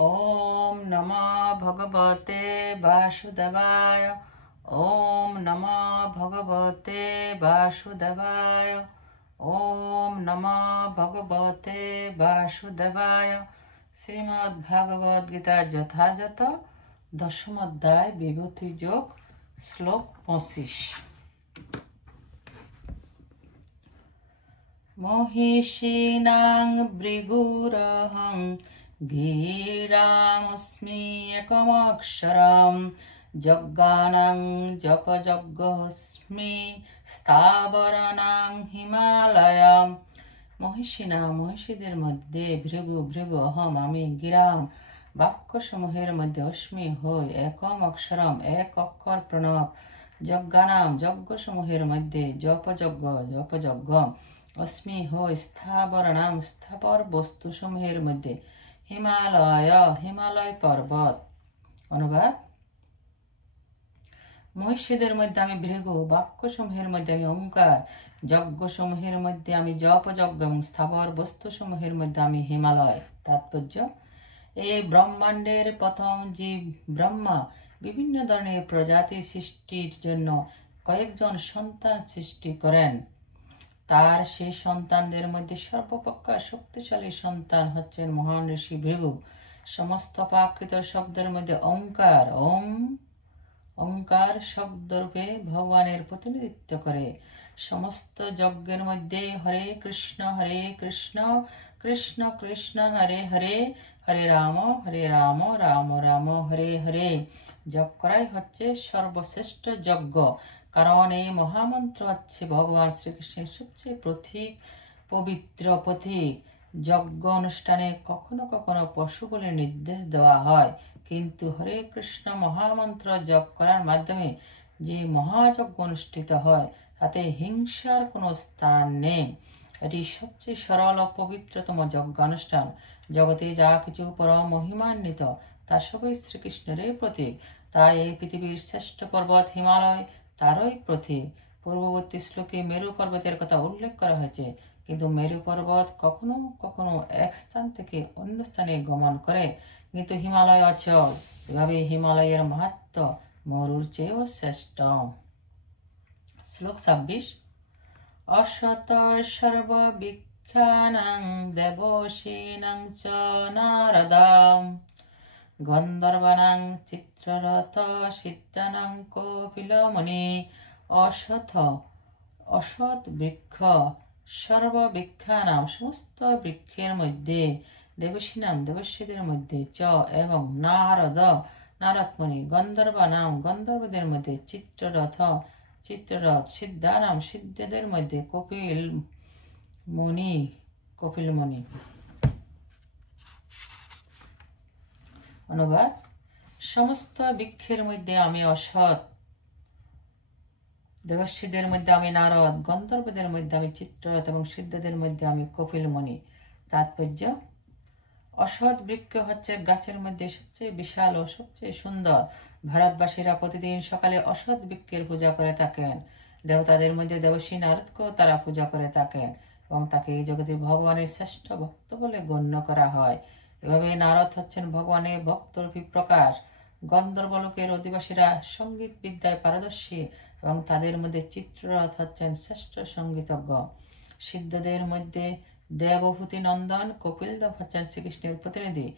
ओम नमो भगवते वासुदेवाय। ओम नमो भगवते वासुदेवाय। ओम नमो भगवते वासुदेवाय। श्रीमद्भागवत गीता যথাযথ দশম অধ্যায় বিভূতি যোগ শ্লোক 25। মহিষীনাং ভৃগুরহং গিরামস্মি একমক্ষরম যজ্ঞানাং জপযজ্ঞস্মি স্থাবরানাং হিমালয়াম। মহিষীনা মহিষীদের মধ্যে ভৃগু ভৃগু অহম আমি গিরাম বাক্যসমূহের মধ্যে অস্মি হই একম অক্ষরম এক অক্ষর প্রণব যজ্ঞানাম যজ্ঞসমূহের মধ্যে জপযজ্ঞ জপযজ্ঞ অস্মি হই স্থাবরানাম স্থাবর বস্তুসমূহের মধ্যে হিমালয় হিমালয় পর্বত। অনুবাদ: মহিষীদের মধ্যে আমি ভৃগু, বাক্যসমূহের মধ্যে আমি ওঙ্কার, যজ্ঞসমূহের মধ্যে আমি জপযজ্ঞ এবং স্থাবর বস্তুসমূহের মধ্যে আমি হিমালয়। তাৎপর্য: এই ব্রহ্মাণ্ডের প্রথম জীব ব্রহ্মা বিভিন্ন ধরনের প্রজাতি সৃষ্টির জন্য কয়েকজন সন্তান সৃষ্টি করেন। তার সেই সন্তানদের মধ্যে সর্বাপেক্ষা শক্তিশালী সন্তান হচ্ছেন মহান ঋষি ভৃগু। সমস্ত প্রাকৃত শব্দের মধ্যে ওঙ্কার ওম ওঙ্কার শব্দরূপে ভগবানের প্রতিনিধিত্ব করে। সমস্ত যজ্ঞের মধ্যে হরে কৃষ্ণ কৃষ্ণ কৃষ্ণ হরে হরে, হরে রাম রাম রাম হরে হরে জপ করাই হচ্ছে সর্বশ্রেষ্ঠ যজ্ঞ। কারণ এই মহামন্ত্র হচ্ছে ভগবান শ্রীকৃষ্ণের সবচেয়ে পবিত্র প্রতীক। যজ্ঞ অনুষ্ঠানে কখনো কখনো পশু বলে নির্দেশ দেওয়া হয়, কিন্তু হরে কৃষ্ণ মহামন্ত্র জপ করার মাধ্যমে যে মহাযজ্ঞ অনুষ্ঠিত হয় তাতে হিংসার কোনো স্থান নেই। এটি সবচেয়ে সরল ও পবিত্রতম যজ্ঞানুষ্ঠান। জগতে যা কিছু পরম মহিমান্বিত তা সবই শ্রীকৃষ্ণেরই প্রতীক। তাই এই পৃথিবীর শ্রেষ্ঠ পর্বত হিমালয় তারই প্রতীক। পূর্ববর্তী শ্লোকে মেরু পর্বতের কথা উল্লেখ করা হয়েছে, কিন্তু মেরু পর্বত কখনো কখনো এক স্থান থেকে অন্য স্থানে গমন করে, কিন্তু হিমালয় অচল। এভাবে হিমালয়ের মাহাত্ম্য মরুর চেয়েও শ্রেষ্ঠ। শ্লোক 26। অশত সর্ববিখ্যানাং দেবশীনাং চ নারদাম গন্ধর্বানাং চিত্ররথ সিদ্ধানাং কপিলমুনি। অসৎ বৃক্ষ সর্ববৃক্ষানাম সমস্ত বৃক্ষের মধ্যে, দেবশীনাম দেবশীদের মধ্যে, চ এবং নারদ নারদমণি, গন্ধর্বানাম গন্ধর্বদের মধ্যে, চিত্ররথ সিদ্ধানাম সিদ্ধদের মধ্যে, কপিলমুনি। অনুবাদ: সমস্ত বৃক্ষের মধ্যে আমি অসৎ, দেবর্ষীদের মধ্যে আমি নারদ, গন্ধর্বদের মধ্যে আমি চিত্ররথ এবং সিদ্ধদের মধ্যে আমি কপিলমুনি। তাৎপর্য: অসৎ বৃক্ষ হচ্ছে গাছের মধ্যে সবচেয়ে বিশাল ও সবচেয়ে সুন্দর। ভারতবাসীরা প্রতিদিন সকালে অসৎ বৃক্ষের পূজা করে থাকেন। দেবতাদের মধ্যে দেবর্ষী নারদকেও তারা পূজা করে থাকেন এবং তাকে এই জগতে ভগবানের শ্রেষ্ঠ ভক্ত বলে গণ্য করা হয়। এভাবে নারদ হচ্ছেন ভগবানের ভক্তরূপী প্রকাশ। গন্ধর্বলোকের অধিবাসীরা সঙ্গীত বিদ্যায় পারদর্শী এবং তাদের মধ্যে চিত্ররথ হচ্ছেন শ্রেষ্ঠ সঙ্গীতজ্ঞ। সিদ্ধদের মধ্যে দেবভূতি নন্দন কপিলদেব হচ্ছেন শ্রীকৃষ্ণের প্রতিনিধি।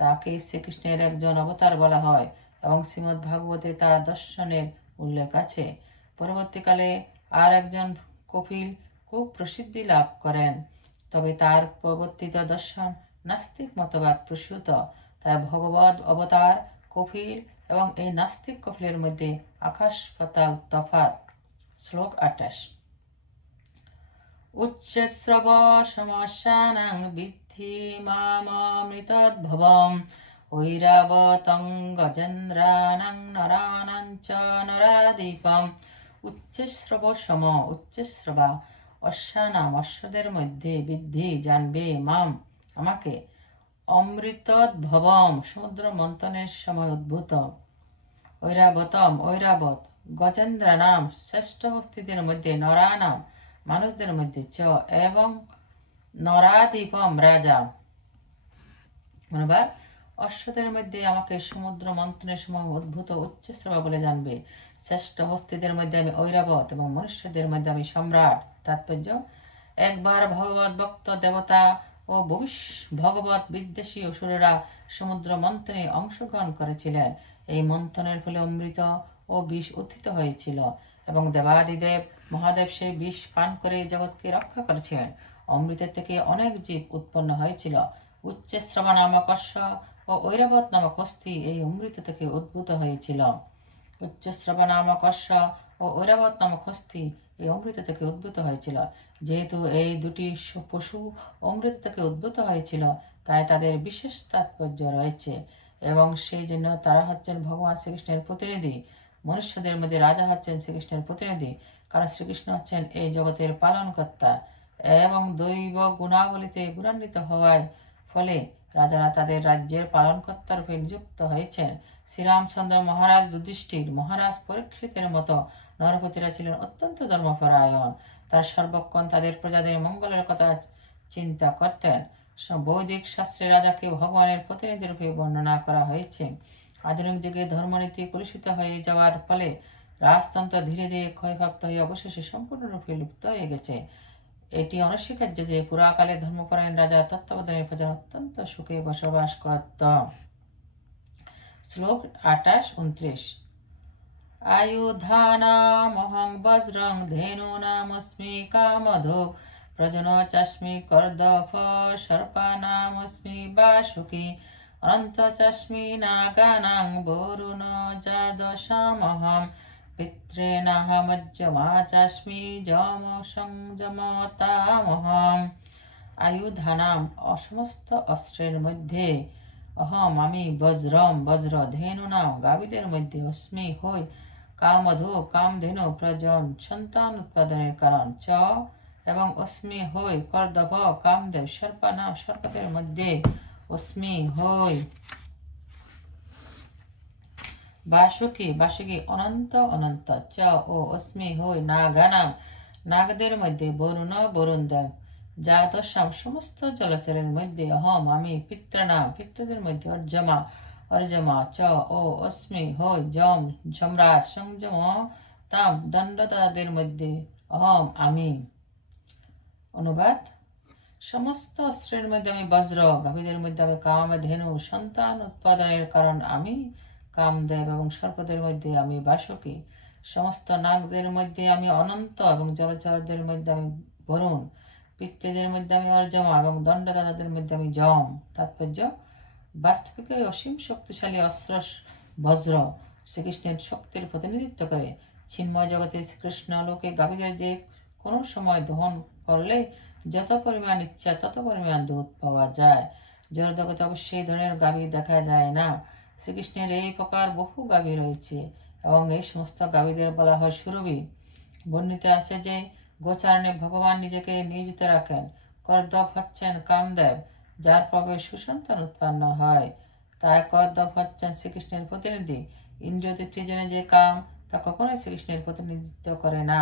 তাকে শ্রীকৃষ্ণের একজন অবতার বলা হয় এবং শ্রীমদ্ ভাগবতে তার দর্শনের উল্লেখ আছে। পরবর্তীকালে আর একজন কপিল খুব প্রসিদ্ধি লাভ করেন, তবে তার প্রবর্তিত দর্শন নাস্তিক মতবাদ প্রসূত। তাই ভগবদ অবতার কপিল এবং এই নাস্তিক কপিলের মধ্যে আকাশ পাতাল তফাৎ। শ্লোক 28। উচ্চশ্রব সমস্যানাং বিদ্ধি মামৃতদ্ভবম ঐরাবতং গজেন্দ্রানাং নরানাং চ নরাদীপম। উচ্চশ্রবা অশ্বানাম অশ্বদের মধ্যে বিদ্ধি জানবে মাম আমাকে অমৃতদ্ভবম সমুদ্র মন্থনের সময় উদ্ভূত, ঐরাবত গজেন্দ্রানাম শ্রেষ্ঠ হস্তিদের মধ্যে, নরানাম মানুষদের মধ্যে, চ এবং নরাদীপম রাজা। অনুবাদ: অশ্বদের মধ্যে আমাকে সমুদ্র মন্থনের সময় উদ্ভূত উচ্চশ্রবা বলে জানবে। শ্রেষ্ঠ হস্তিদের মধ্যে আমি ঐরাবত এবং মনুষ্যদের মধ্যে আমি সম্রাট। তাৎপর্য, একবার ভগবত ভক্ত দেবতা ও ভগবত বিদ্বেষী অসুরেরা সমুদ্র মন্থনে অংশগ্রহণ করেছিলেন। এই মন্থনের ফলে অমৃত ও বিষ উত্থিত হয়েছিল এবং দেবাদিদেব মহাদেব সেই বিষ পান করে জগৎকে রক্ষা করেছিলেন। অমৃতের থেকে অনেক জীব উৎপন্ন হয়েছিল। উচ্চশ্রবা নামক অশ্ব ও ঐরাবত নামক হস্তি এই অমৃত থেকে উদ্ভূত হয়েছিল। উচ্চশ্রবা নামক অশ্ব ও ঐরাবত নামক হস্তি এই অমৃত থেকে উদ্ভূত হয়েছিল। যেহেতু এই দুটি পশু অমৃত থেকে উদ্ভূত হয়েছিল, তাই তাদের বিশেষ তাৎপর্য রয়েছে এবং সেই জন্য তারা হচ্ছেন ভগবান শ্রীকৃষ্ণের প্রতিনিধি। মনুষ্যদের মধ্যে রাজা হচ্ছেন শ্রীকৃষ্ণের প্রতিনিধি, কারণ শ্রীকৃষ্ণ হচ্ছেন এই জগতের পালনকর্তা এবং দৈব গুণাবলীতে গুণান্বিত হওয়ার ফলে রাজারা তাদের রাজ্যের পালনকর্তা রূপে নিযুক্ত হয়েছেন। শ্রীরামচন্দ্র মহারাজ যুধিষ্ঠির, মহারাজ পরীক্ষিতের মতো নরপতিরা ছিলেন অত্যন্ত ধর্মপরায়ণ। তার সর্বক্ষণ তাদের প্রজাদের মঙ্গলের কথা চিন্তা করতেন। বৈদিক শাস্ত্রে রাজাকে ভগবানের প্রতিনিধি রূপে বর্ণনা করা হয়েছে। আধুনিক যুগে ধর্মনীতি কলুষিত হয়ে যাওয়ার ফলে রাজতন্ত্র ধীরে ধীরে ক্ষয়প্রাপ্ত হয়ে অবশেষে সম্পূর্ণরূপে লুপ্ত হয়ে গেছে। এটি অনস্বীকার্য যে পুরাকালে ধর্মপরায়ণ রাজা তত্ত্বাবধানে প্রজা অত্যন্ত সুখে বসবাস করত। শ্লোক 28-29। আয়ুধানামহং বজ্রং ধেনূনামস্মি কামধো প্রজনচাস্মি কর্দভ সর্পানামস্মি বাসুকি অনন্তচাস্মি নাগানাং বরুণ যাদশামহম পিতॄনাহমজ্জমাচাস্মি যম সংযমতামহম। আয়ুধানাম সমস্ত অস্ত্রের মধ্যে অহম আমি বজ্রম বজ্র, ধেনুনাম গাভীদের মধ্যে, অস্মি হই কামধু কামধেনু প্রজন সন্তান উৎপাদনের কারণ, চ এবং অস্মি হই কর্দভ কামদেব, সর্পানাম সর্পদের মধ্যে, অস্মি হই বাসুকি বাসুকি অনন্ত অনন্ত, চ ও অস্মি হই নাগানাম নাগদের মধ্যে, বরুণ বরুণ দেব, যাদশাম সমস্ত জলচরের মধ্যে, অহম আমি পিতৃনাম পিতৃদের মধ্যে, অর্জমা অর্জমা, চ ও অস্মি হই যম যমরাজ, সংযম তাম দণ্ডদাদের মধ্যে, অহম আমি। অনুবাদ: সমস্ত অস্ত্রের মধ্যে আমি বজ্র, গাভীদের মধ্যে আমি কামধেনু, সন্তান উৎপাদনের কারণ আমি কামদেব এবং সর্পদের মধ্যে আমি বাসুকি, সমস্ত নাগদের মধ্যে আমি অনন্ত এবং জলচরদের মধ্যে আমি বরুণ, পিতৃদের মধ্যে আমি অর্জমা এবং দণ্ডদাতাদের মধ্যে আমি যম। তাৎপর্য: বাস্তবিক অসীম শক্তিশালী অস্ত্র বজ্র শ্রীকৃষ্ণের শক্তির প্রতিনিধিত্ব করে। চিন্ময় জগতে শ্রীকৃষ্ণ লোকে গাভীদের যে কোনো সময় দহন করলে যত পরিমাণ ইচ্ছা তত পরিমাণ দুধ পাওয়া যায়। জড় জগতে অবশ্যই ধরনের গাভী দেখা যায় না। শ্রীকৃষ্ণের এই প্রকার বহু গাভী রয়েছে এবং এই সমস্ত গাভীদের বলা হয় সুরভী। বর্ণিত আছে যে গোচারণে ভগবান নিজেকে নিয়োজিত রাখেন। কর্দভ হচ্ছেন কামদেব, যার প্রভাবে সুসন্তান উৎপন্ন হয়, তাই কর্দভ হচ্ছেন শ্রীকৃষ্ণের প্রতিনিধি। ইন্দ্রিয় তৃপ্তির জন্য যে কাম, তা কখনোই শ্রীকৃষ্ণের প্রতিনিধিত্ব করে না,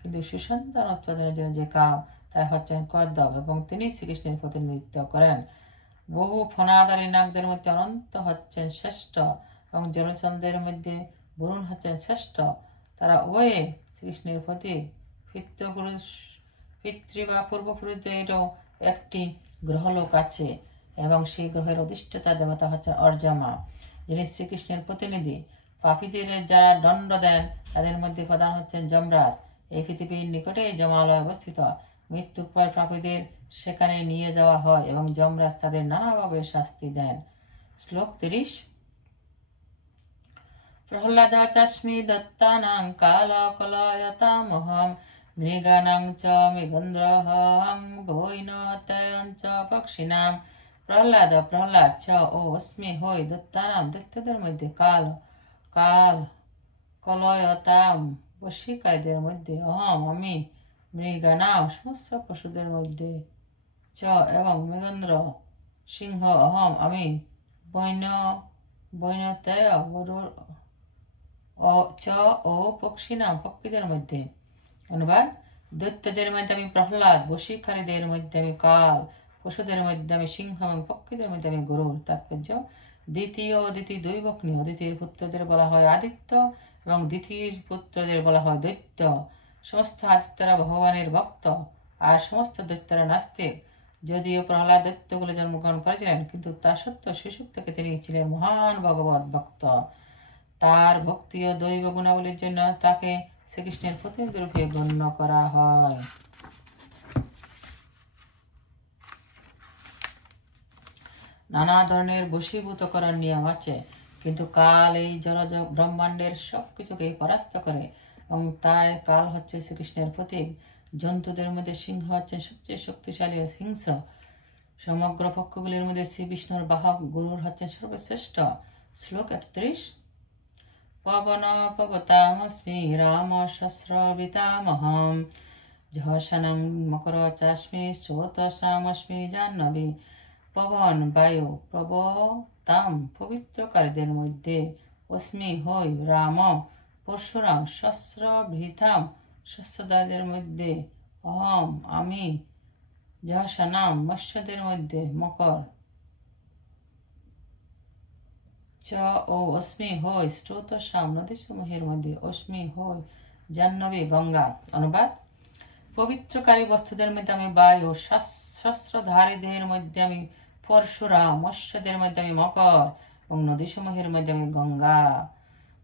কিন্তু সুসন্তান উৎপাদনের জন্য যে কাম, তাই হচ্ছেন কর্দভ এবং তিনি শ্রীকৃষ্ণের প্রতিনিধিত্ব করেন। বহু ফনাদারী নাগদের মধ্যে অনন্ত হচ্ছেন শ্রেষ্ঠ এবং জলচন্দ্রের মধ্যে বরুণ হচ্ছেন শ্রেষ্ঠ। তারা উভয়ে শ্রীকৃষ্ণের প্রতি পিতৃ বা পূর্বপুরুষদেরও একটি গ্রহলোক আছে এবং সেই গ্রহের অধিষ্ঠাতা দেবতা হচ্ছেন অর্জমা, যিনি শ্রীকৃষ্ণের প্রতিনিধি। পাপীদের যারা দণ্ড দেন তাদের মধ্যে প্রধান হচ্ছেন যমরাজ। এই পৃথিবীর নিকটে যমালয় অবস্থিত। মৃত্যুর পর পাপীদের সেখানে নিয়ে যাওয়া হয় এবং যমরাজ তাদের নানাভাবে শাস্তি দেন। শ্লোক 30। প্রহ্লাদ চাস্মি দত্তানাং কাল কলয়তামহম মৃগানাং চ মৃগন্দ্রহং বৈনতয়ং চ পক্ষিণাম। প্রহ্লাদ প্রহ্লাদ, চ ও অস্মি হই দত্তানাম দৈত্যদের মধ্যে, কাল কাল কলয়তাম বশীকারীদের মধ্যে, অহম আমি মৃগানাম সমস্ত পশুদের মধ্যে, চ এবং মৃগেন্দ্র সিংহ, অহম আমি বৈনতেয় চ ও পক্ষিনাম পক্ষীদের মধ্যে। অনুবাদ: দৈত্যদের মধ্যে আমি প্রহ্লাদ, বশীকারীদের মধ্যে আমি কাল, পশুদের মধ্যে আমি সিংহ এবং পক্ষীদের মধ্যে আমি গরুড়। তাৎপর্য: দ্বিতীয় অদিতি দুই ভগ্নী। অদিতির পুত্রদের বলা হয় আদিত্য এবং দ্বিতীয় পুত্রদের বলা হয় দৈত্য। সমস্ত আদিত্যরা ভগবানের ভক্ত আর সমস্ত দৈত্যরা নাস্তিক। যদিও প্রহ্লাদ দৈত্যকুলে জন্মগ্রহণ করেছিলেন, কিন্তু তা সত্ত্বেও শিশু থেকে তিনি ছিলেন মহান ভগবত ভক্ত। তার ভক্তি ও দৈব গুণাবলীর জন্য তাকে শ্রীকৃষ্ণের প্রতিনিধি রূপে গণ্য করা হয়। নানা ধরনের বশীভূতকরণ নিয়ম আছে, কিন্তু কাল এই জড় ব্রহ্মাণ্ডের সবকিছুকে পরাস্ত করে, এবং তাই কাল হচ্ছে শ্রীকৃষ্ণের প্রতীক। জন্তুদের মধ্যে সিংহ হচ্ছেন সবচেয়ে শক্তিশালী ও হিংস্র। সমগ্র পক্ষগুলির মধ্যে শ্রী বিষ্ণুর বাহক গুরুর হচ্ছেন সর্বশ্রেষ্ঠ। শ্লোক 31। পবন পবতামস্মি রাম শস্ত্রবিতামহম ঝষণং মকর চাস্মি স্রোতসামস্মি জাহ্নবী। পবন বায়ু প্রবতাম পবিত্রকারীদের মধ্যে, অস্মি হই রাম পরশুরাম শস্ত্রভৃতাম শস্ত্রধারীদের মধ্যে, অহম আমি ঝষণাম মৎস্যদের মধ্যে, মকর চ ও অস্মি হই স্রোতসাম নদীসমূহের মধ্যে, অস্মি হই জাহ্নবী গঙ্গা। অনুবাদ: পবিত্রকারী বস্তুদের মধ্যে আমি বায়ু, শস্ত্রধারীদের মধ্যে আমি পরশুরাম, মৎস্যদের মধ্যে আমি মকর এবং নদীসমূহের মধ্যে আমি গঙ্গা।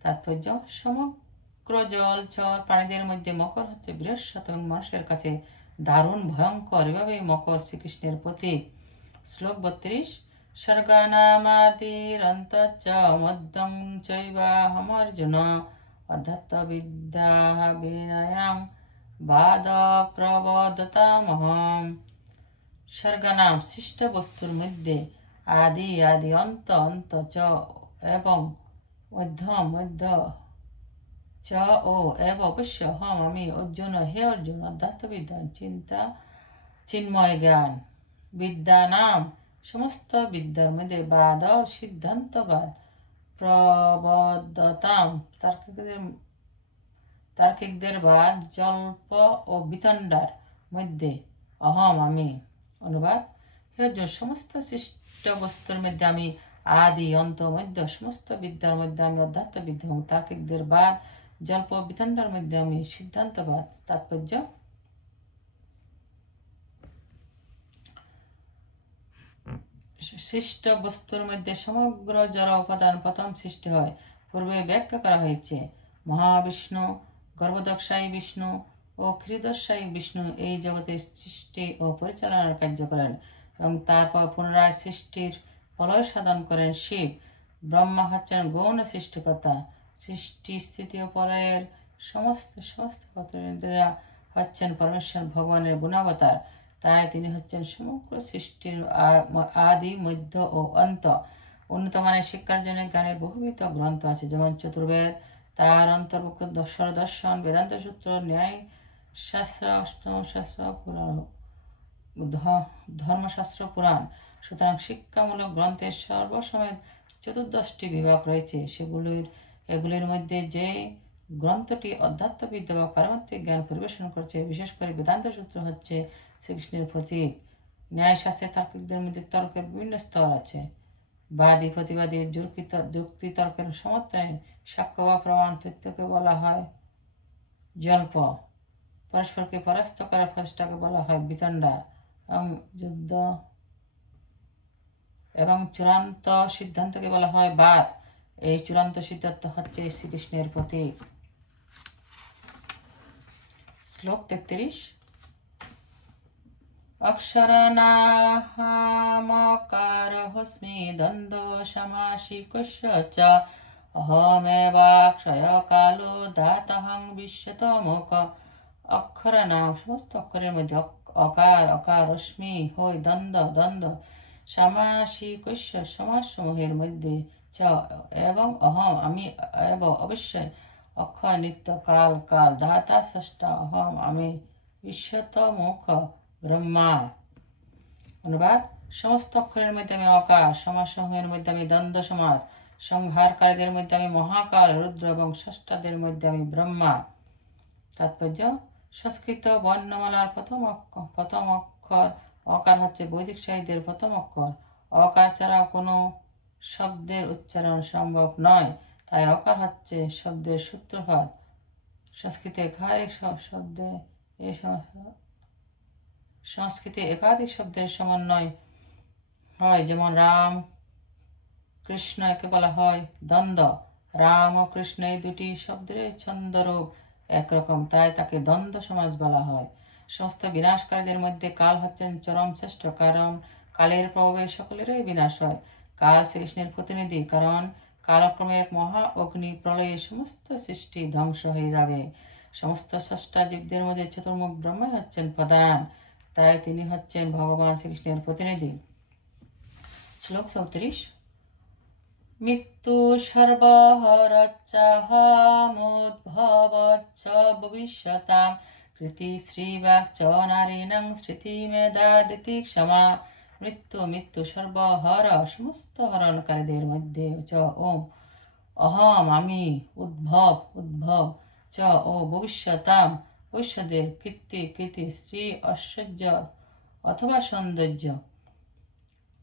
তাৎপর্য: সমগ্র জলচর প্রাণীদের মধ্যে মকর হচ্ছে বৃহস্পতি এবং মানুষের কাছে দারুণ ভয়ঙ্কর। এভাবে মকর শ্রীকৃষ্ণের প্রতীক। শ্লোক 32। স্বর্গানামাদিরন্তচ্চ মধ্যং চৈবাহমর্জুন অধ্যাত্মবিদ্যা বিনয়ং বাদ প্রবদতামহম। স্বর্গানাম সৃষ্ট বস্তুর মধ্যে আদি আদি, অন্ত অন্ত, চ এবং মধ্য মধ্য, চ ও এব অবশ্য, হম আমি, অর্জুন হে অর্জুন, অধ্যাত্মবিদ্যা চিন্তা চিন্ময় জ্ঞান, বিদ্যা নাম সমস্ত বিদ্যার মধ্যে, বাদ সিদ্ধান্তবাদ, প্রবদতাম তার্কিকদের বাদ, জল্প ও বিতণ্ডার মধ্যে, অহম আমি। অনুবাদ: হে অর্জুন, সমস্ত সৃষ্ট বস্তুর মধ্যে আমি আদি অন্ত মধ্য, সমস্ত বিদ্যার মধ্যে আমি অধ্যাত্মবিদ্যা এবং তার্কিকদের বাদ, জল্প ও বিতণ্ডার মধ্যে আমি সিদ্ধান্তবাদ। তাৎপর্য: সৃষ্ট বস্তুর মধ্যে সমগ্র জড় উপাদান প্রথম সৃষ্টি হয়। পূর্বে ব্যাখ্যা করা হয়েছে, মহাবিষ্ণু, গর্ভদক্ষায়ী বিষ্ণু ও ক্ষীরোদশায়ী বিষ্ণু এই জগতের সৃষ্টি ও পরিচালনার কার্য করেন, এবং তারপর পুনরায় সৃষ্টির প্রলয় সাধন করেন শিব। ব্রহ্মা হচ্ছেন গৌণ সৃষ্টিকর্তা। সৃষ্টি, স্থিতি ও প্রলয়ের সমস্ত প্রতিনিধিরা হচ্ছেন পরমেশ্বর ভগবানের গুণাবতার। তাই তিনি হচ্ছেন সমগ্র সৃষ্টির আদি, মধ্য ও অন্ত। উন্নত মানের শিক্ষার জন্য জ্ঞানের বহুবিধ গ্রন্থ আছে, যেমন চতুর্বেদ, তার অন্তর্ভুক্ত দর্শন, বেদান্ত সূত্র, ন্যায় শাস্ত্র, অষ্টম শাস্ত্র, পুরাণ, ধর্মশাস্ত্র, পুরাণ। সুতরাং শিক্ষামূলক গ্রন্থের সর্বসময় 14টি বিভাগ রয়েছে। এগুলির মধ্যে যে গ্রন্থটি অধ্যাত্মবিদ্যা বা পারমাত্মিক জ্ঞান পরিবেশন করছে, বিশেষ করে বেদান্ত সূত্র হচ্ছে শ্রীকৃষ্ণের প্রতীক। ন্যায়শাস্ত্রে তার্কিকদের মধ্যে তর্কের বিভিন্ন স্তর আছে। বাদী প্রতিবাদী যুক্তি তর্কের সমর্থনে সাক্ষ্য বা প্রমাণ তথ্যকে বলা হয় জল্প। পরস্পরকে পরাস্ত করার চেষ্টাকে বলা হয় বিতণ্ডা, এবং যুদ্ধ এবং চূড়ান্ত সিদ্ধান্তকে বলা হয় বাদ। এই চূড়ান্ত সিদ্ধান্ত হচ্ছে শ্রীকৃষ্ণের প্রতীক। শ্লোক 33। অক্ষরানাহমকারহস্মি দ্বন্দ্ব সমাসিকস্য চ অহমেবাক্ষয় কালো দাতহং বিশ্বতমুখ। অক্ষর নাম সমস্ত অক্ষরের মধ্যে অকার, অকার, অস্মি হই দ্বন্দ্ব, দ্বন্দ্ব, সমাসিকস্য সমাসসমূহের মধ্যে, চ এবং অহম আমি, এব অবশ্যই, অক্ষয় নিত্য, কাল কাল, ধাতা ষষ্ঠা, অহম আমি, বিশ্বতমুখ ব্রহ্মা। অনুবাদ: সমস্ত অক্ষরের মধ্যে আমি অকার, সমাসসমূহের মধ্যে আমি দ্বন্দ্ব সমাস, সংহারকারীদের মধ্যে আমি মহাকাল রুদ্র এবং ষষ্ঠাদের মধ্যে আমি ব্রহ্মা। তাৎপর্য: সংস্কৃত বর্ণমালার প্রথম অক্ষর অকার হচ্ছে বৈদিক সাহিত্যের প্রথম অক্ষর। অকার ছাড়া কোনো শব্দের উচ্চারণ সম্ভব নয়, তাই অকার হচ্ছে শব্দের সূত্রপাত। সংস্কৃতে একাধিক শব্দের সমন্বয় হয়, যেমন রাম কৃষ্ণ, একে বলা হয় দ্বন্দ্ব। রাম ও কৃষ্ণ এই দুটি শব্দের ছন্দরূপ একরকম, তাই তাকে দ্বন্দ্ব সমাস বলা হয়। সমস্ত বিনাশকারীদের মধ্যে কাল হচ্ছেন চরম শ্রেষ্ঠ, কারণ কালের প্রভাবে সকলেরই বিনাশ হয়। কাল শ্রীকৃষ্ণের প্রতিনিধি, কারণ কালক্রমে এক মহা অগ্নি প্রলয়ে সমস্ত সৃষ্টি ধ্বংস হয়ে যাবে। সমস্ত স্রষ্টা জীবদের মধ্যে চতুর্মুখ ব্রহ্মাই হচ্ছেন প্রধান, তাই তিনি হচ্ছেন ভগবান শ্রীকৃষ্ণের প্রতিনিধি। শ্লোক 34। মৃত্যু সর্বহরচ্চাহমুদ্ভবচ্চ ভবিষ্যতাম কৃতি শ্রীবাক চ নারীণং স্মৃতি মেধাদিতি ক্ষমা। মৃত্যু সর্বহর, সমস্ত হরণকারীদের মধ্যে, চ ওম অহম আমি, উদ্ভব চ ও ভবিষ্যতাম ভবিষ্যদের, কীর্তি শ্রী ঐশ্বর্য অথবা সৌন্দর্য,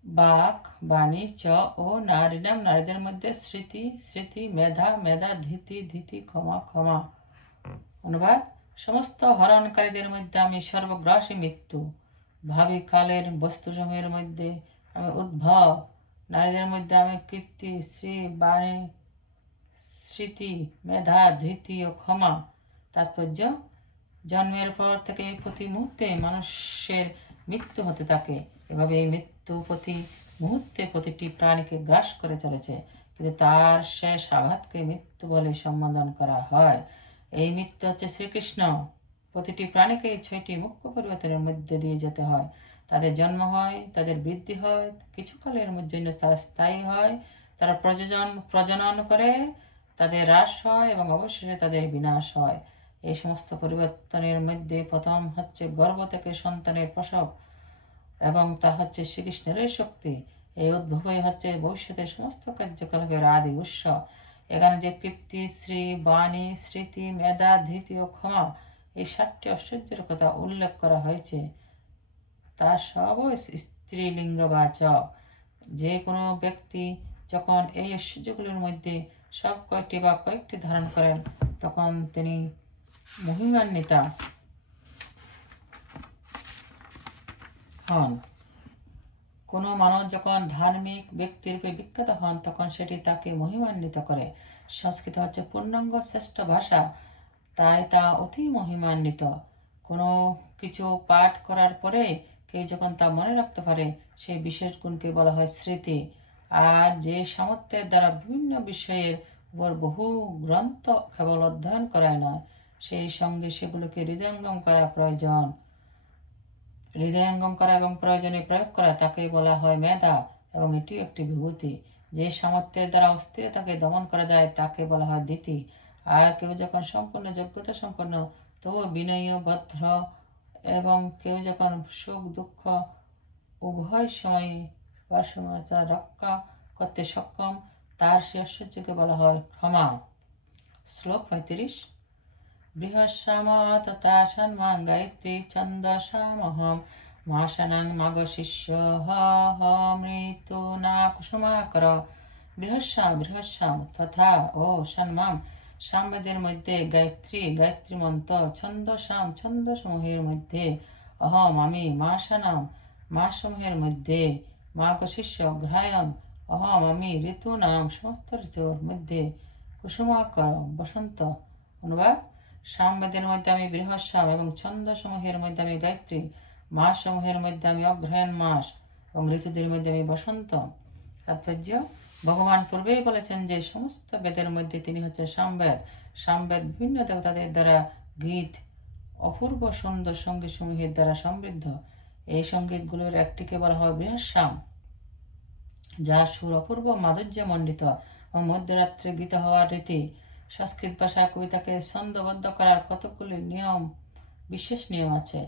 বাক বাণী, চ ও নারীনাম নারীদের মধ্যে, স্মৃতি মেধা ধীতি ক্ষমা। অনুবাদ: সমস্ত হরণকারীদের মধ্যে আমি সর্বগ্রাসী মৃত্যু, ভাবি কালের বস্তুসমূহের মধ্যে আমি উদ্ভব, নারীদের মধ্যে আমি কীর্তি, শ্রী, বাণী, স্মৃতি, মেধা, ধৃতি ও ক্ষমা। তাৎপর্য: জন্মের পর থেকে প্রতি মুহূর্তে মানুষের মৃত্যু হতে থাকে। এভাবে এই মৃত্যু প্রতি মুহূর্তে প্রতিটি প্রাণীকে গ্রাস করে চলেছে, কিন্তু তার শেষ আঘাতকে মৃত্যু বলে সম্বোধন করা হয়। এই মৃত্যু হচ্ছে শ্রীকৃষ্ণ। প্রতিটি প্রাণীকে 6টি মুখ্য পরিবর্তনের মধ্যে দিয়ে যেতে হয়। তাদের জন্ম হয়, তাদের বৃদ্ধি হয়, কিছুকালের জন্য তারা স্থায়ী হয়, তারা প্রজনন করে, তাদের হ্রাস হয় এবং অবশেষে তাদের বিনাশ হয়। এই সমস্ত পরিবর্তনের মধ্যে প্রথম হচ্ছে গর্ভ থেকে সন্তানের প্রসব, এবং তা হচ্ছে শ্রীকৃষ্ণের শক্তি। এই উদ্ভবই হচ্ছে ভবিষ্যতের সমস্ত কার্যকলাপের আদি উৎস। এখানে যে কীর্তি, শ্রী, বাণী, স্মৃতি, মেধা, ধৃতি ও ক্ষমা, এই 7টি ঐশ্বর্যের কথা উল্লেখ করা হয়েছে, তা সবই স্ত্রীলিঙ্গবাচক। যে কোনো ব্যক্তি যখন এই ঐশ্বর্যগুলির মধ্যে সব কয়টি বা কয়েকটি ধারণ করেন, তখন তিনি মহিমান্বিতা হন। কোনো মানুষ যখন ধার্মিক ব্যক্তিরূপে বিখ্যাত হন, তখন সেটি তাকে মহিমান্বিত করে। সংস্কৃত হচ্ছে পূর্ণাঙ্গ শ্রেষ্ঠ ভাষা, তাই তা অতি মহিমান্বিত। কোনো কিছু পাঠ করার পরে কেউ যখন তা মনে রাখতে পারে, সেই বিশেষ গুণকে বলা হয় স্মৃতি। আর যে সামর্থ্যের দ্বারা বিভিন্ন বিষয়ের উপর বহু গ্রন্থ কেবল অধ্যয়ন করায় নয়, সেই সঙ্গে সেগুলোকে হৃদয়ঙ্গম করা এবং প্রয়োজনে প্রয়োগ করা, তাকে বলা হয় মেধা, এবং এটিও একটি বিভূতি। যে সামর্থ্যের দ্বারা অস্থিরতাকে দমন করা যায়, তাকে বলা হয় ধীতি। আর কেউ যখন সম্পূর্ণ যোগ্যতা সম্পন্ন, তবু বিনয়ী, ভদ্র, এবং কেউ যখন সুখ দুঃখ উভয় সময়ে ভারসাম্যতা রক্ষা করতে সক্ষম, তার সে ঐশ্বর্যকে বলা হয় ক্ষমা। শ্লোক 35। বৃহস্যাম তথা সন্মাং গায়ত্রী ছন্দসামহম মাসানাং মাগ শিষ্য মৃত্যুনা কুসুমাকর। বৃহস্যাম তথা ও সন্মাম, সামবেদের মধ্যে গায়ত্রী মন্ত্র, ছন্দসমূহের মধ্যে, অহম আমি, মাসসমূহের মধ্যে, মাগ শিষ্য গ্রায়ণ, অহম আমি, ঋতুনাম সমস্ত ঋতুর মধ্যে, কুসুমাকর বসন্ত। অনুবাদ: সামবেদের মধ্যে আমি বৃহস্যাম, এবং ছন্দসমূহের মধ্যে আমি গায়ত্রী, মাসসমূহের মধ্যে আমি অগ্রহায়ণ মাস, এবং ঋতুদের মধ্যে আমি বসন্ত। তাৎপর্য: ভগবান পূর্বেই বলেছেন যে সমস্ত বেদের মধ্যে তিনি হচ্ছে সামবেদ বিভিন্ন দেবতাদের দ্বারা গীত, অপূর্ব সুন্দর সঙ্গীতসমূহের দ্বারা সমৃদ্ধ। এই সঙ্গীতগুলোর একটিকে বলা হয় বৃহস্যাম, যার সুর অপূর্ব মাধুর্য মণ্ডিত ও মধ্যরাত্রে গীত হওয়ার রীতি। সংস্কৃত ভাষায় কবিতাকে ছন্দবদ্ধ করার কতগুলি বিশেষ নিয়ম আছে।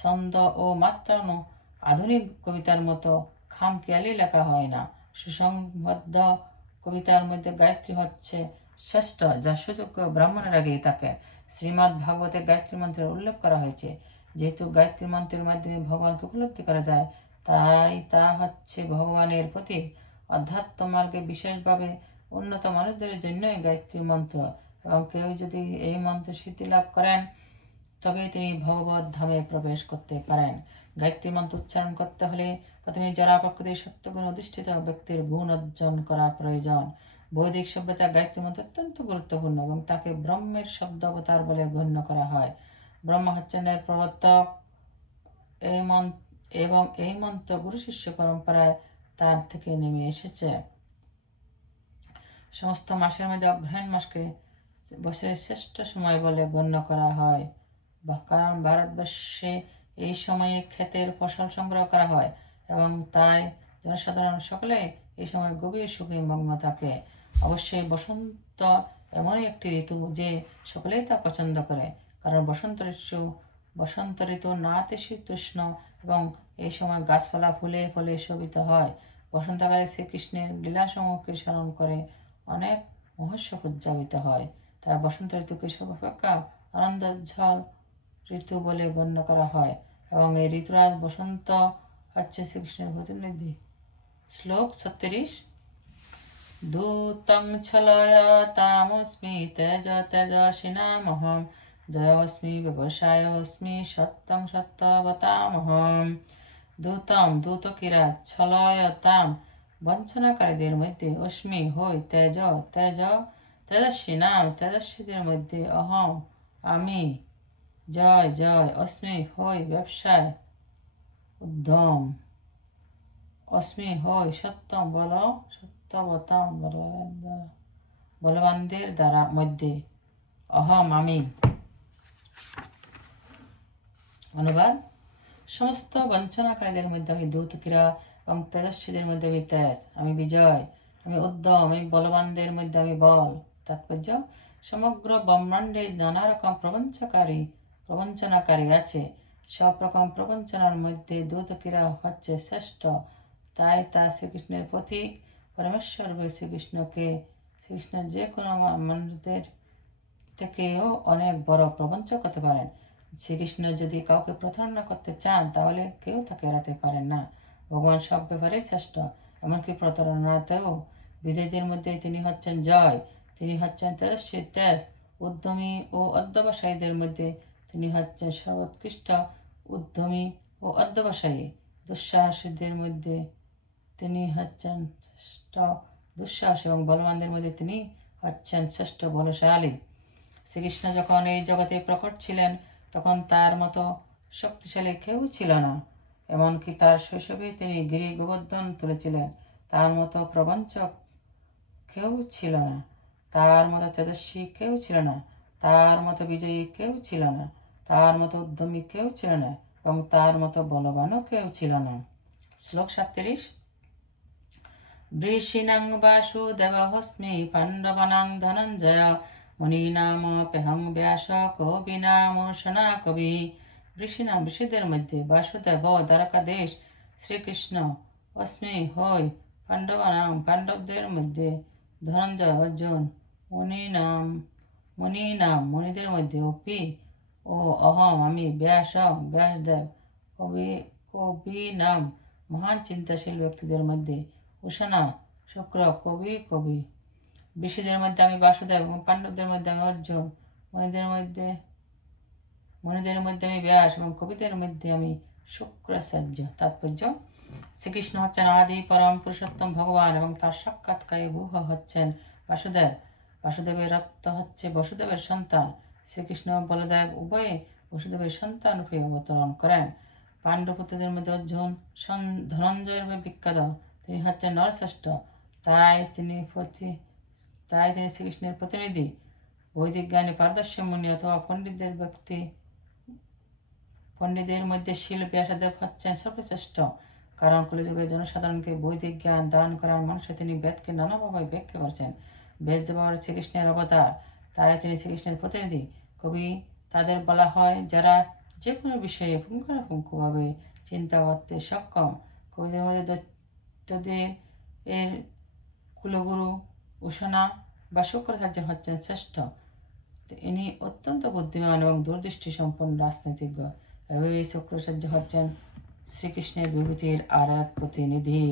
ছন্দ ও মাত্রানু আধুনিক কবিতার মতো খামখেয়ালি লেখা হয় না। সুসংবদ্ধ কবিতার মধ্যে গায়ত্রী হচ্ছে শ্রেষ্ঠ, যা সুযোগ্য ব্রাহ্মণেরা গেয়ে থাকে। শ্রীমদ্ ভাগবতে গায়ত্রী মন্ত্রের উল্লেখ করা হয়েছে। যেহেতু গায়ত্রী মন্ত্রের মাধ্যমে ভগবানকে উপলব্ধি করা যায়, তাই তা হচ্ছে ভগবানের প্রতীক। অধ্যাত্ম মার্গে বিশেষভাবে উন্নত মানুষদের জন্যই গায়ত্রী মন্ত্র, এবং কেউ যদি এই মন্ত্র সিদ্ধি লাভ করেন তবে তিনি ভগবত ধামে প্রবেশ করতে পারেন। গায়ত্রী মন্ত্র উচ্চারণ করতে হলে প্রথমে জরা প্রকৃতির সত্যগুণ অধিষ্ঠিত ব্যক্তির গুণ অর্জন করা প্রয়োজন। বৈদিক সভ্যতা গায়ত্রী মন্ত্র অত্যন্ত গুরুত্বপূর্ণ এবং তাকে ব্রহ্মের শব্দ অবতার বলে গণ্য করা হয়। ব্রহ্ম হচ্ছেন এর প্রবর্তক এবং এই মন্ত্র গুরু শিষ্য পরম্পরায় তার থেকে নেমে এসেছে। সমস্ত মাসের মধ্যে অগ্রহায়ণ মাসকে বছরের শ্রেষ্ঠ সময় বলে গণ্য করা হয়, কারণ ভারতবর্ষে এই সময়ে ক্ষেতের ফসল সংগ্রহ করা হয় এবং তাই জনসাধারণ সকলে এই সময় গভীর সুখে মগ্ন থাকে। অবশ্যই বসন্ত এমনই একটি ঋতু যে সকলেই তা পছন্দ করে, কারণ বসন্ত ঋতু নাতিশীতোষ্ণ এবং এই সময় গাছপালা ফুলে ফলে শোভিত হয়। বসন্তকালে শ্রীকৃষ্ণের লীলাসমূহকে স্মরণ করে অনেক মহোৎসব উদযাপিত হয়। তাই বসন্ত ঋতুকে সর্বাপেক্ষা আনন্দোজ্জ্বল ঋতু বলে গণ্য করা হয় এবং এই ঋতুরাজ বসন্ত হচ্ছে শ্রীকৃষ্ণের প্রতিনিধি। শ্লোক 36। দূতং ছলয়তামস্মি তেজ তেজস্বিনামহম জয়োস্মি ব্যবসায়োস্মি সত্যং সত্যবতামহম। দূতম দূতকিরা ছলয়তাম বঞ্চনাকারীদের মধ্যে, অস্মি হই তেজস্বিনাম তেজস্বীদের মধ্যে, অহম আমি, জয় অস্মি হই ব্যবসায় উদ্যম, অস্মি হই সত্যম সত্যবতাম বলবানদের দ্বারা মধ্যে, অহম আমি। অনুবাদ: সমস্ত বঞ্চনাকারীদের মধ্যে আমি দূতকিরা এবং তেজস্বীদের মধ্যে আমি তেজ, আমি বিজয়, আমি উদ্যম, আমি বলবানদের মধ্যে আমি বল। তাৎপর্য: সমগ্র ব্রহ্মাণ্ডে নানা রকম প্রবঞ্চনাকারী আছে। সব রকম প্রবঞ্চনার মধ্যে দূতকিরা হচ্ছে শ্রেষ্ঠ, তাই তা শ্রীকৃষ্ণের প্রতীক। পরমেশ্বর শ্রীকৃষ্ণ যে কোনো মানুষদের থেকেও অনেক বড় প্রবঞ্চক হতে পারেন। শ্রীকৃষ্ণ যদি কাউকে প্রতারণা করতে চান তাহলে কেউ তাকে এড়াতে পারেন না। ভগবান সব ব্যাপারে শ্রেষ্ঠ, এমনকি প্রতারণাতেও। বিজয়ীদের মধ্যে তিনি হচ্ছেন জয়, তিনি হচ্ছেন তেজস্বী তেজ। উদ্যমী ও অধ্যবসায়ীদের মধ্যে তিনি হচ্ছেন সর্বোৎকৃষ্ট উদ্যমী ও অধ্যবসায়ী। দুঃসাহসীদের মধ্যে তিনি হচ্ছেন শ্রেষ্ঠ দুঃসাহসী এবং বলবানদের মধ্যে তিনি হচ্ছেন শ্রেষ্ঠ বলশালী। শ্রীকৃষ্ণ যখন এই জগতে প্রকট ছিলেন তখন তার মতো শক্তিশালী কেউ ছিল না। এমনকি তার শৈশবে তিনি গিরি গোবর্ধন তুলেছিলেন। তার মতো প্রবঞ্চক কেউ ছিল না, তার মতো তেজস্বী কেউ ছিল না, তার মতো বিজয়ী কেউ ছিল না, তার মতো উদ্যমী কেউ ছিল না এবং তার মতো বলবানও কেউ ছিল না। শ্লোক 37। বৃষিণাং বাসুদেবহস্মি পাণ্ডবানাং ধনঞ্জয় মুনীনামপ্যহং ব্যাস কবিনাম সনাকবি। ঋষিনাম ঋষিদের মধ্যে, বাসুদেব দ্বারকাদেশ শ্রীকৃষ্ণ, অস্মি হই পাণ্ডবানাম পাণ্ডবদের মধ্যে, ধনঞ্জয় অর্জুন, মুনীনাম মুনিদের মধ্যে, অপি ও অহম আমি, ব্যাসদেব কবি নাম মহান চিন্তাশীল ব্যক্তিদের মধ্যে, উষনা শুক্র কবি। ঋষিদের মধ্যে আমি বাসুদেব এবং পাণ্ডবদের মধ্যে আমি অর্জুন, মনিদের মধ্যে আমি ব্যাস এবং কবিদের মধ্যে আমি শুক্রাচার্য। তাৎপর্য: শ্রীকৃষ্ণ হচ্ছেন আদি পরম পুরুষোত্তম ভগবান এবং তার সাক্ষাৎকারী গুহ হচ্ছেন বাসুদেব। বাসুদেবের অর্থ হচ্ছে বসুদেবের সন্তান। শ্রীকৃষ্ণ বলদেব উভয়ে বসুদেবের সন্তান রূপে অবতরণ করেন। পাণ্ডবপুত্রদের মধ্যে অর্জুন ধনঞ্জয়ের রূপে বিখ্যাত, তিনি হচ্ছেন নরশ্রেষ্ঠ, তাই তিনি শ্রীকৃষ্ণের প্রতিনিধি। বৈদিক জ্ঞানী পারদর্শী মুনি অথবা পণ্ডিতদের মধ্যে শীল ব্যাসদেব হচ্ছেন সর্বশ্রেষ্ঠ, কারণ কলিযুগে জনসাধারণকে বৈদিক জ্ঞান দান করার মানুষে তিনি বেদকে নানাভাবে ব্যাখ্যা করেছেন। বেদদেব শ্রীকৃষ্ণের অবতার, তাই তিনি শ্রীকৃষ্ণের প্রতিনিধি। কবি তাদের বলা হয় যারা যে কোনো বিষয়ে পুঙ্খানুপুঙ্খভাবে চিন্তা করতে সক্ষম। কবিদের মধ্যে দৈত্যদের এর কুলগুরু উষনা বা শুক্রাচার্য হচ্ছেন শ্রেষ্ঠ। ইনি অত্যন্ত বুদ্ধিমান এবং দূরদৃষ্টি সম্পন্ন রাজনীতিজ্ঞ। এভাবেই শুক্রাচার্য হচ্ছেন শ্রীকৃষ্ণের বিভূতির আর এক প্রতিনিধি।